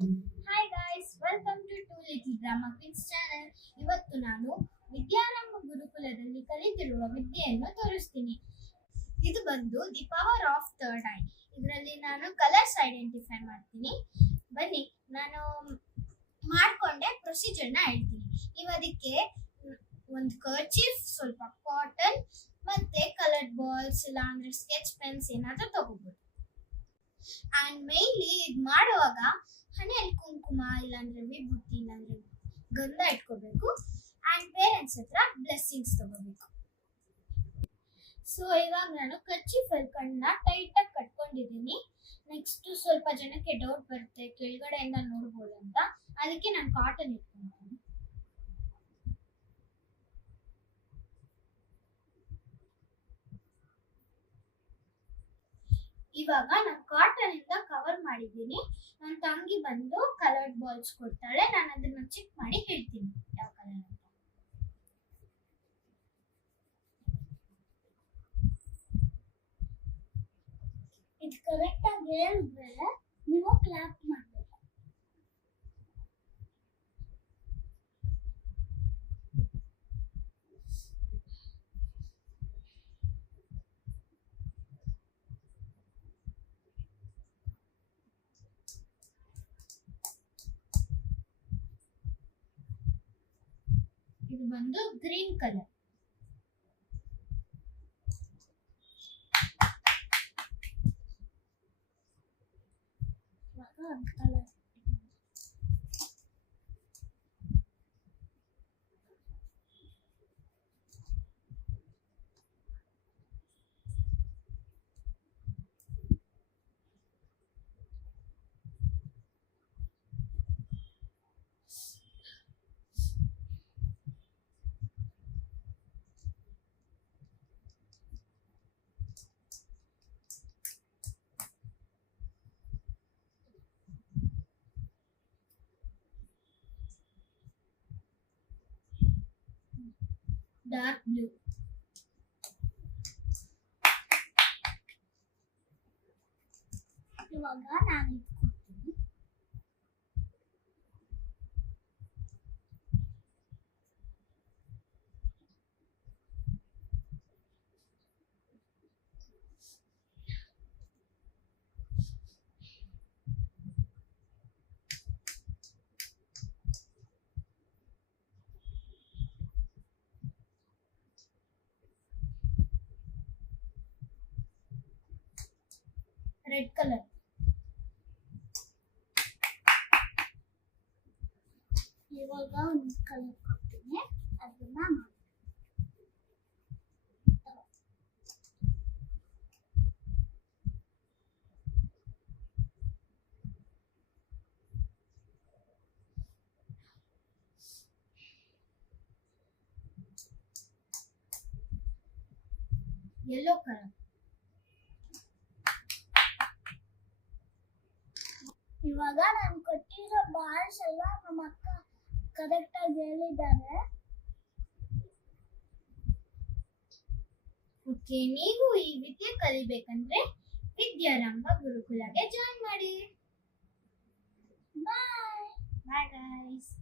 Hi guys, welcome to two little drama queens channel. ಇವತ್ತು ನಾನು ವಿದ್ಯಾರಂಭ ಗುರುಕುಲದಲ್ಲಿ ಕಲಿತಿರುವ ವಿದ್ಯೆಯನ್ನು ತೋರಿಸ್ತೀನಿ. ಇದು ಬಂದು the power of third eye. ಇದರಲ್ಲಿ ನಾನು ಕಲರ್ಸ್ ಐಡೆಂಟಿಫೈ ಮಾಡ್ತೀನಿ. ಬನ್ನಿ, ನಾನು ಮಾಡ್ಕೊಂಡೆ ಪ್ರೊಸೀಜರ್ನ ಹೇಳ್ತೀನಿ. ನೀವು ಅದಕ್ಕೆ ಒಂದು ಕರ್ಚೀಫ್, ಸ್ವಲ್ಪ ಕಾಟನ್ ಮತ್ತೆ ಕಲರ್ಡ್ ಬಾಲ್ಸ್ ಇಲ್ಲ ಅಂದ್ರೆ ಸ್ಕೆಚ್ ಪೆನ್ಸ್ ಏನಾದರೂ ತಗೋಬಹುದು. ಅಂಡ್ ಮೇನ್ಲಿ ಇದು ಮಾಡುವಾಗ ಹಣೆಯಲ್ಲಿ ಕುಂಕುಮ ಇಲ್ಲಾಂದ್ರೆ ವಿಭೂತಿ ಇಲ್ಲಾಂದ್ರೆ ಗಂಧ ಇಟ್ಕೋಬೇಕು. ಅಂಡ್ ಪೇರೆಂಟ್ಸ್ ಹತ್ರ ಬ್ಲೆಸ್ಸಿಂಗ್ಸ್ ತಗೋಬೇಕು. ಸೊ ಇವಾಗ ನಾನು ಕರ್ಚೀಫಲ್ಲಿ ಕಣ್ಣನ್ನ ಟೈಟ್ ಆಗಿ ಕಟ್ಕೊಂಡಿದ್ದೀನಿ. ನೆಕ್ಸ್ಟ್ ಸ್ವಲ್ಪ ಜನಕ್ಕೆ ಡೌಟ್ ಬರುತ್ತೆ ಕೆಳಗಡೆಯಿಂದ ನೋಡ್ಬೋದು ಅಂತ, ಅದಕ್ಕೆ ನಾನು ಕಾಟನ್ ಇಟ್ಕೊಂತೀನಿ. ಇವಾಗ ನಾನು ಕಾಟನ್ ಇಂದ ಕವರ್ ಮಾಡಿದ್ದೀನಿ. ನನ್ನ ತಂಗಿ ಬಂದು ಕಲರ್ಡ್ ಬಾಲ್ಸ್ ಕೊಡ್ತಾಳೆ. ನಾನು ಅದನ್ನ ಚೆಕ್ ಮಾಡಿ ಹೇಳ್ತೀನಿ ಯಾವ ಕಲರ್ ಅಂತ. ಇದು ಕರೆಕ್ಟ್ ಆಗಿ ಹೇಳಿದ್ರೆ ನೀವು ಕ್ಲಾಪ್ ಮಾಡಬೇಕು. ಇದು ಬಂದು ಗ್ರೀನ್ ಕಲರ್. Dark blue. ಇವಾಗ ನಾನು ಇಟ್ಕೊಡ್ತೀನಿ. Red colour. ಇವಾಗ ಒಂದು ಕಲರ್ ಕೊಡ್ತೀನಿ, ಅದನ್ನ ಮಾಡಿ. Yellow colour. ಇವಾಗ ನಾನು ಕೊಟ್ಟಿರೋ ಬಾಲ್ಸ್ ಎಲ್ಲ ನಮ್ಮ ಅಕ್ಕ ಕರೆಕ್ಟ್ ಆಗಿ ಹೇಳಿದ್ದಾರೆ. ಓಕೆ, ನೀವು ಈ ವಿದ್ಯೆ ಕಲಿಬೇಕಂದ್ರೆ ವಿದ್ಯಾರಂಭ ಗುರುಕುಲಗೆ ಜಾಯಿನ್ ಮಾಡಿ. ಬಾಯ್ ಬಾಯ್ ಗೈಸ್.